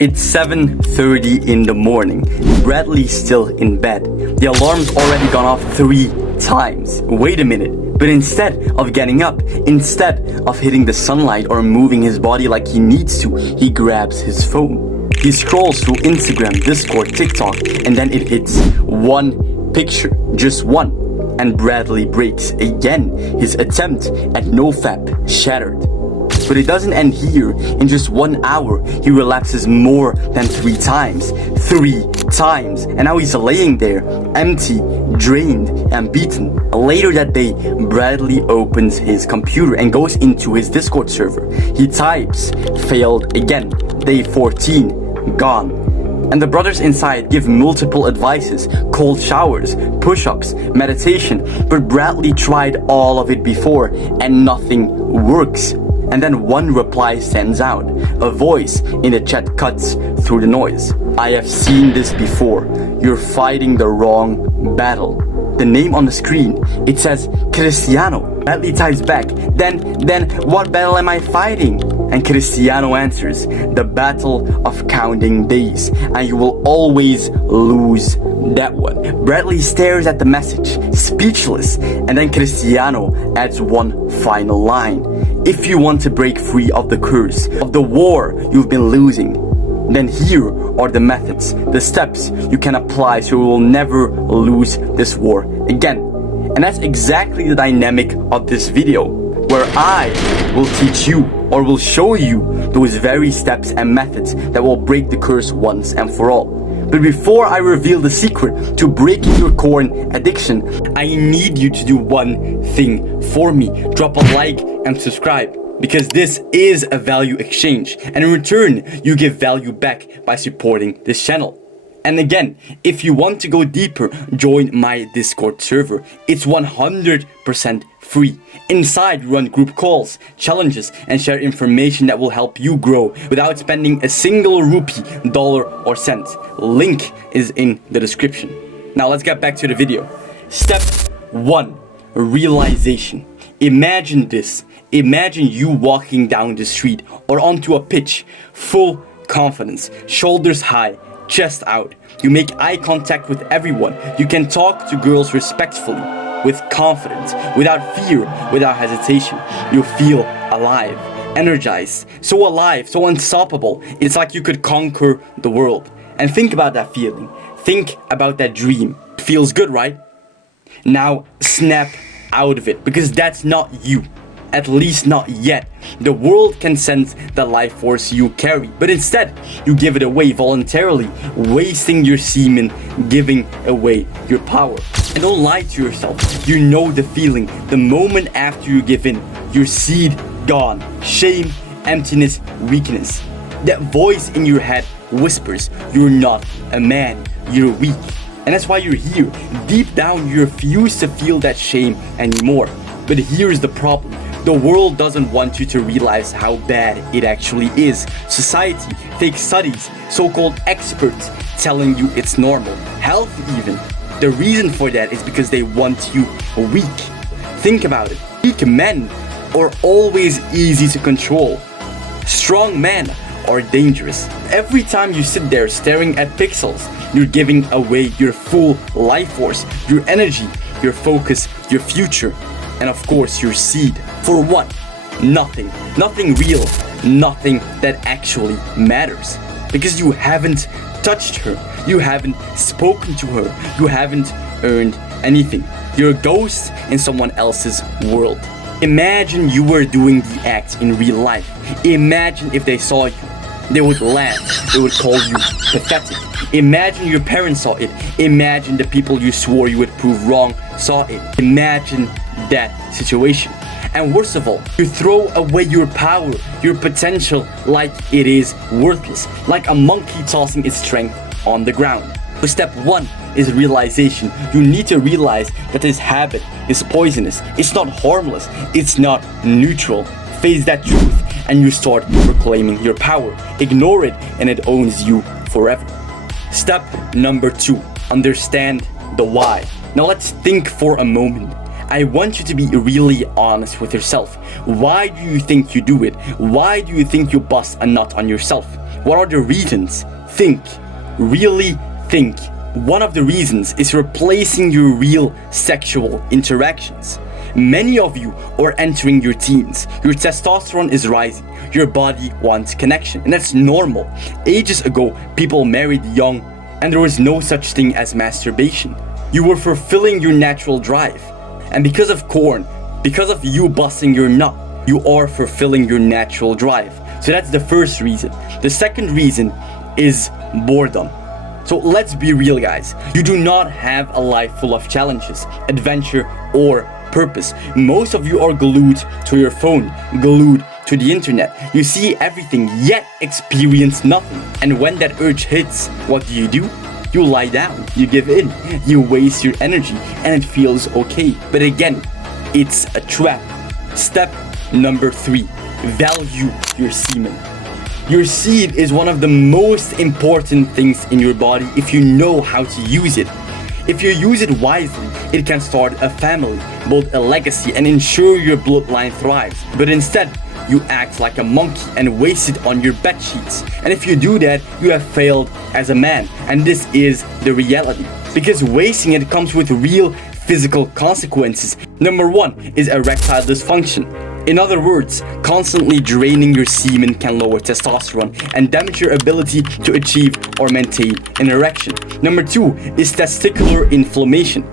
It's 7:30 in the morning. Bradley's still in bed. The alarm's already gone off 3 times. Wait a minute. But instead of getting up, instead of hitting the sunlight or moving his body like he needs to, he grabs his phone. He scrolls through Instagram, Discord, TikTok, and then it hits one picture. Just one. And Bradley breaks again. His attempt at nofap shattered. But it doesn't end here. In just 1 hour, he relapses more than 3 times. 3 times. And now he's laying there, empty, drained, and beaten. Later that day, Bradley opens his computer and goes into his Discord server. He types, failed again. Day 14, gone. And the brothers inside give multiple advices, cold showers, push-ups, meditation, but Bradley tried all of it before and nothing works. And then one reply stands out. A voice in the chat cuts through the noise. I have seen this before. You're fighting the wrong battle. The name on the screen, it says Cristiano. Bradley types back, then what battle am I fighting? And Cristiano answers, the battle of counting days, and you will always lose that one. Bradley stares at the message, speechless, and then Cristiano adds one final line. If you want to break free of the curse, of the war you've been losing, then here are the methods, the steps you can apply so you will never lose this war again. And that's exactly the dynamic of this video, where I will teach you or will show you those very steps and methods that will break the curse once and for all. But before I reveal the secret to breaking your corn addiction, I need you to do one thing for me. Drop a like and subscribe, because this is a value exchange, and in return you give value back by supporting this channel. And again, if you want to go deeper, join my Discord server. It's 100% free. Inside, we run group calls, challenges, and share information that will help you grow without spending a single rupee, dollar, or cent. Link is in the description. Now let's get back to the video. Step 1. Realization. Imagine this. Imagine you walking down the street or onto a pitch, full confidence, shoulders high, chest out. You make eye contact with everyone. You can talk to girls respectfully, with confidence, without fear, without hesitation. You feel alive, energized, so alive, so unstoppable. It's like you could conquer the world. And think about that feeling. Think about that dream. It feels good, right? Now snap out of it, because that's not you. At least not yet. The world can sense the life force you carry, but instead you give it away voluntarily, wasting your semen, giving away your power. And don't lie to yourself. You know the feeling. The moment after you give in, your seed gone. Shame, emptiness, weakness. That voice in your head whispers, you're not a man, you're weak. And that's why you're here. Deep down you refuse to feel that shame anymore. But here's the problem. The world doesn't want you to realize how bad it actually is. Society, fake studies, so-called experts telling you it's normal, healthy even. The reason for that is because they want you weak. Think about it. Weak men are always easy to control. Strong men are dangerous. Every time you sit there staring at pixels, you're giving away your full life force, your energy, your focus, your future, and of course your seed. For what? Nothing. Nothing real. Nothing that actually matters. Because you haven't touched her. You haven't spoken to her. You haven't earned anything. You're a ghost in someone else's world. Imagine you were doing the act in real life. Imagine if they saw you. They would laugh. They would call you pathetic. Imagine your parents saw it. Imagine the people you swore you would prove wrong saw it. Imagine that situation. And worst of all, you throw away your power, your potential, like it is worthless, like a monkey tossing its strength on the ground. So step 1 is realization. You need to realize that this habit is poisonous. It's not harmless. It's not neutral. Face that truth and you start proclaiming your power. Ignore it and it owns you forever. Step number 2, understand the why. Now let's think for a moment. I want you to be really honest with yourself. Why do you think you do it? Why do you think you bust a nut on yourself? What are the reasons? Think. Really think. One of the reasons is replacing your real sexual interactions. Many of you are entering your teens. Your testosterone is rising. Your body wants connection, and that's normal. Ages ago, people married young, and there was no such thing as masturbation. You were fulfilling your natural drive. And because of corn, because of you busting your nut, you are fulfilling your natural drive. So that's the first reason. The second reason is boredom. So let's be real, guys. You do not have a life full of challenges, adventure, or purpose. Most of you are glued to your phone, glued to the internet. You see everything, yet experience nothing. And when that urge hits, what do? You lie down, you give in, you waste your energy, and it feels okay. But again, it's a trap. Step number 3, value your semen. Your seed is one of the most important things in your body if you know how to use it. If you use it wisely, it can start a family, build a legacy, and ensure your bloodline thrives. But instead, you act like a monkey and waste it on your bed sheets. And if you do that, you have failed as a man. And this is the reality. Because wasting it comes with real physical consequences. Number 1 is erectile dysfunction. In other words, constantly draining your semen can lower testosterone and damage your ability to achieve or maintain an erection. Number 2 is testicular inflammation.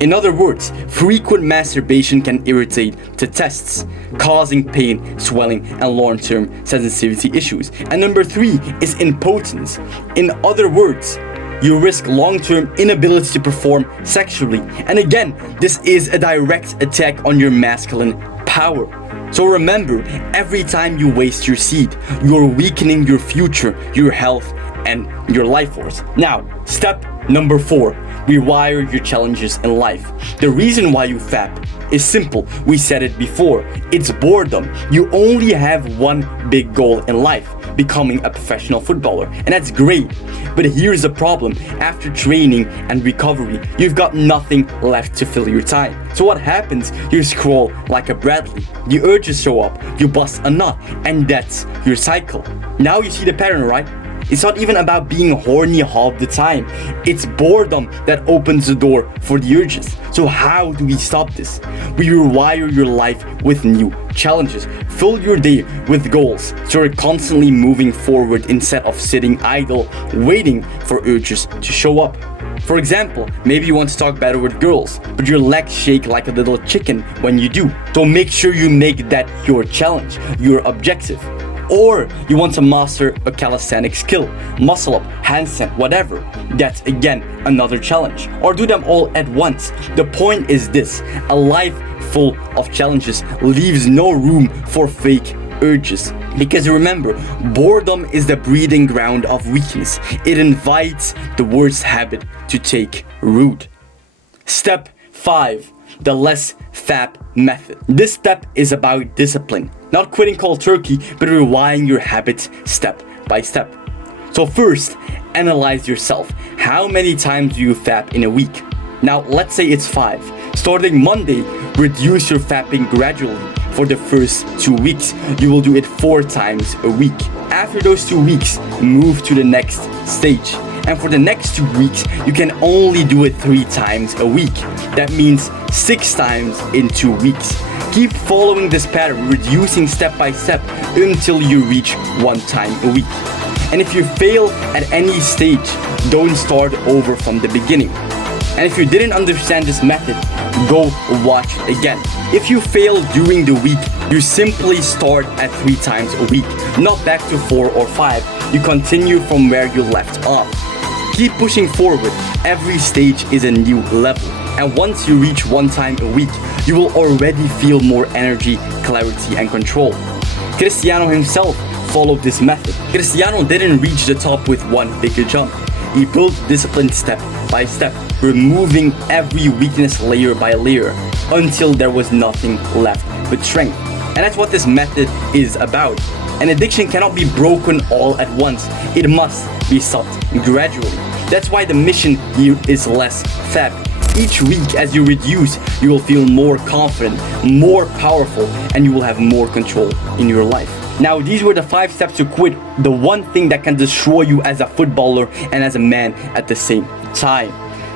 In other words, frequent masturbation can irritate the testes, causing pain, swelling, and long-term sensitivity issues. And number 3 is impotence. In other words, you risk long-term inability to perform sexually. And again, this is a direct attack on your masculine power. So remember, every time you waste your seed, you're weakening your future, your health, and your life force. Now, step number 4, rewire your challenges in life. The reason why you fap is simple. We said it before. It's boredom. You only have one big goal in life, becoming a professional footballer, and that's great. But here's the problem. After training and recovery, you've got nothing left to fill your time. So what happens? You scroll like a Bradley. The urges show up, you bust a nut, and that's your cycle. Now you see the pattern, right? It's not even about being horny half the time. It's boredom that opens the door for the urges. So how do we stop this? We rewire your life with new challenges. Fill your day with goals so you're constantly moving forward instead of sitting idle, waiting for urges to show up. For example, maybe you want to talk better with girls, but your legs shake like a little chicken when you do. So make sure you make that your challenge, your objective. Or you want to master a calisthenic skill, muscle up, handstand, whatever. That's again another challenge. Or do them all at once. The point is this: a life full of challenges leaves no room for fake urges. Because remember, boredom is the breeding ground of weakness. It invites the worst habit to take root. Step 5. The less fap method. This step is about discipline. Not quitting cold turkey, but rewiring your habits step by step. So first, analyze yourself. How many times do you fap in a week? Now, let's say it's 5. Starting Monday, reduce your fapping gradually. For the first 2 weeks, you will do it 4 times a week. After those 2 weeks, move to the next stage. And for the next 2 weeks, you can only do it 3 times a week. That means 6 times in 2 weeks. Keep following this pattern, reducing step by step until you reach 1 time a week. And if you fail at any stage, don't start over from the beginning. And if you didn't understand this method, go watch it again. If you fail during the week, you simply start at 3 times a week, not back to 4 or 5. You continue from where you left off. Keep pushing forward. Every stage is a new level. And once you reach 1 time a week, you will already feel more energy, clarity, and control. Cristiano himself followed this method. Cristiano didn't reach the top with one bigger jump. He built discipline step by step, removing every weakness layer by layer until there was nothing left but strength. And that's what this method is about. An addiction cannot be broken all at once. It must be stopped gradually. That's why the mission here is less fap. Each week as you reduce, you will feel more confident, more powerful, and you will have more control in your life. Now, these were the 5 steps to quit the one thing that can destroy you as a footballer and as a man at the same time.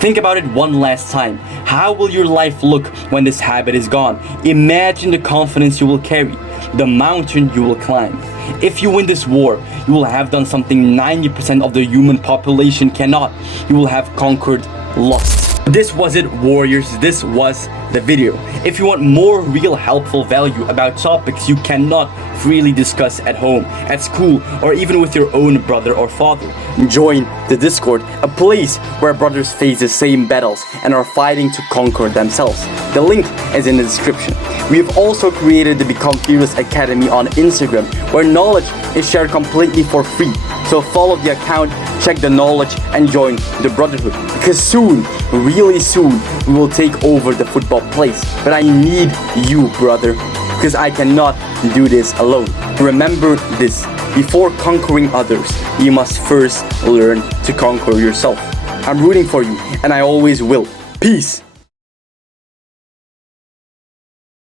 Think about it one last time. How will your life look when this habit is gone? Imagine the confidence you will carry, the mountain you will climb. If you win this war, you will have done something 90% of the human population cannot. You will have conquered lust. This was it, warriors. This was the video. If you want more real helpful value about topics you cannot freely discuss at home, at school, or even with your own brother or father, join the Discord, a place where brothers face the same battles and are fighting to conquer themselves. The link is in the description. We have also created the Become Fearless Academy on Instagram, where knowledge is shared completely for free. So follow the account, check the knowledge, and join the brotherhood. Because soon, really soon, we will take over the football place. But I need you, brother, because I cannot do this alone. Remember this: before conquering others, you must first learn to conquer yourself. I'm rooting for you, and I always will. Peace.